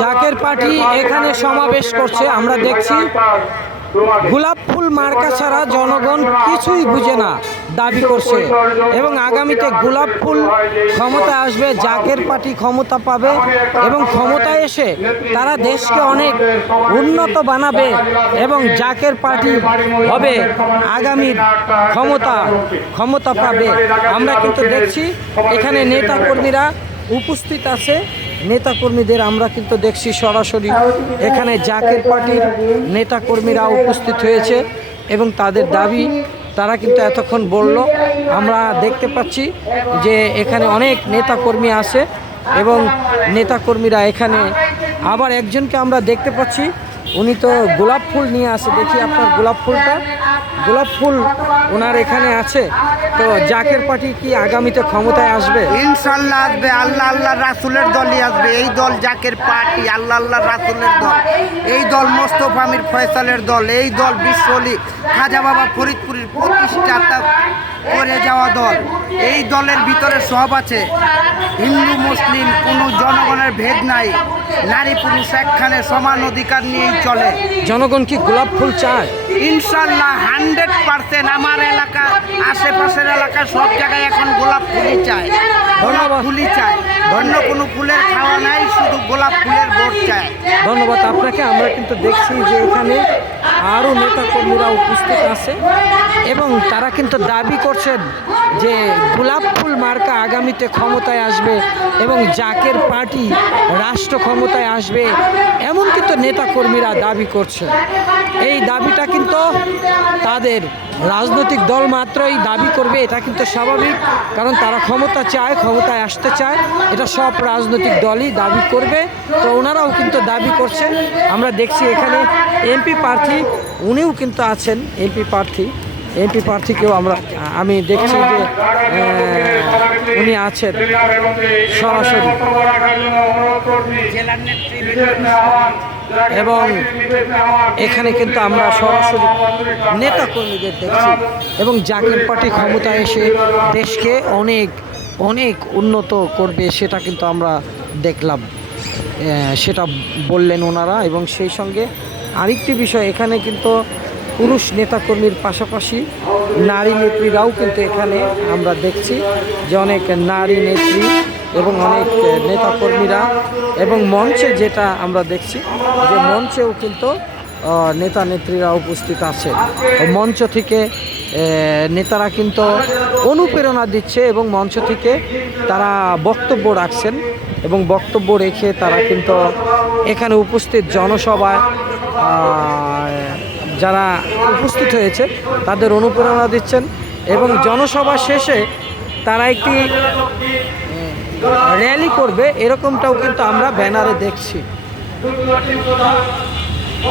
Zaker party এখানে সমাবেশ করছে, আমরা দেখছি গোলাপ ফুল মার্কা ছাড়া জনগণ কিছুই বুঝে না, দাবি করছে। এবং আগামীতে গোলাপ ফুল ক্ষমতা আসবে, জাকের পার্টি ক্ষমতা পাবে এবং ক্ষমতায় এসে তারা দেশকে অনেক উন্নত বানাবে এবং জাকের পার্টি হবে আগামীর ক্ষমতা ক্ষমতা পাবে। আমরা কিন্তু দেখছি এখানে নেতা কর্মীরা উপস্থিত আছে। নেতাকর্মীদের আমরা কিন্তু দেখছি সরাসরি। এখানে জাকের পার্টির নেতাকর্মীরা উপস্থিত হয়েছে এবং তাদের দাবি তারা কিন্তু এতক্ষণ বলল। আমরা দেখতে পাচ্ছি যে এখানে অনেক নেতাকর্মী আছে এবং নেতাকর্মীরা এখানে আবার একজনকে আমরা দেখতে পাচ্ছি। উনি তো গোলাপ ফুল নিয়ে আসে। দেখি আপনার গোলাপ ফুলটা। গোলাপ ফুল ওনার এখানে আছে। তো জাকের পার্টি কি আগামীতে ক্ষমতায় আসবে? ইনশাল্লাহ আসবে, আল্লাহ আল্লাহ রাসুলের দলই আসবে। এই দল জাকের পার্টি, আল্লাহ আল্লাহ রাসুলের দল। এই দল মোস্তফা আমির ফয়সালের দল। এই দল বিশ্বলি খাজা বাবা ফরিদপুরের প্রতিষ্ঠাতা করে যাওয়া দল। এই দলের ভিতরে সব আছে। হিন্দু মুসলিম কোনো জনগণের ভেদ নাই। নারী পুরুষ একখানে সমান অধিকার নিয়েই চলে। জনগণ কি গোলাপ ফুল চায়? ইনশাল্লাহ হান্ড্রেড পার্সেন্ট আমার এলাকা আশেপাশের এলাকা সব জায়গায় এখন গোলাপ ফুলই চায়। গোলাপ ফুলই চায়। অন্য কোনো ফুলের খাওয়া নাই, শুধু গোলাপ ফুলের ভোট চায় ধন্যবাদ আপনাকে, আমরা কিন্তু দেখছি যে এখানে আরও নেতাকর্মীরা উপস্থিত আছে এবং তারা কিন্তু দাবি করছেন যে গোলাপ ফুল মার্কা আগামীতে ক্ষমতায় আসবে এবং জাকের পার্টি রাষ্ট্র ক্ষমতায় আসবে এমন কিন্তু নেতাকর্মীরা দাবি করছে এই দাবিটা কিন্তু তাদের রাজনৈতিক দল মাত্রই দাবি করবে, এটা কিন্তু স্বাভাবিক, কারণ তারা ক্ষমতা চায়, ক্ষমতায় আসতে চায়, এটা সব রাজনৈতিক দলই দাবি করবে, তো ওনারাও কিন্তু দাবি করছে। আমরা দেখছি এখানে এমপি প্রার্থী, উনিও কিন্তু আছেন এমপি প্রার্থী এমপি প্রার্থীকেও আমরা, আমি দেখছি যে উনি আছেন, সরাসরি। এবং এখানে কিন্তু আমরা সরাসরি নেতা কর্মীদের দেখছি এবং জাকির পার্টি ক্ষমতায় এসে দেশকে অনেক অনেক উন্নত করবে সেটা কিন্তু আমরা দেখলাম। সেটা বললেন ওনারা এবং সেই সঙ্গে আরেকটি বিষয়, এখানে কিন্তু পুরুষ নেতাকর্মীর পাশাপাশি নারী নেত্রীরাও কিন্তু এখানে আমরা দেখছি যে অনেক নারী নেত্রী এবং অনেক নেতাকর্মীরা এবং মঞ্চে যেটা আমরা দেখছি, যে মঞ্চেও কিন্তু নেতা নেত্রীরা উপস্থিত আছে মঞ্চ থেকে নেতারা কিন্তু অনুপ্রেরণা দিচ্ছে এবং মঞ্চ থেকে তারা বক্তব্য রাখছেন এবং বক্তব্য রেখে তারা কিন্তু এখানে উপস্থিত জনসভায় যারা উপস্থিত হয়েছে, তাদের অনুপ্রেরণা দিচ্ছেন এবং জনসভা শেষে তারা একটি র্যালি করবে এরকমটাও কিন্তু আমরা ব্যানারে দেখছি।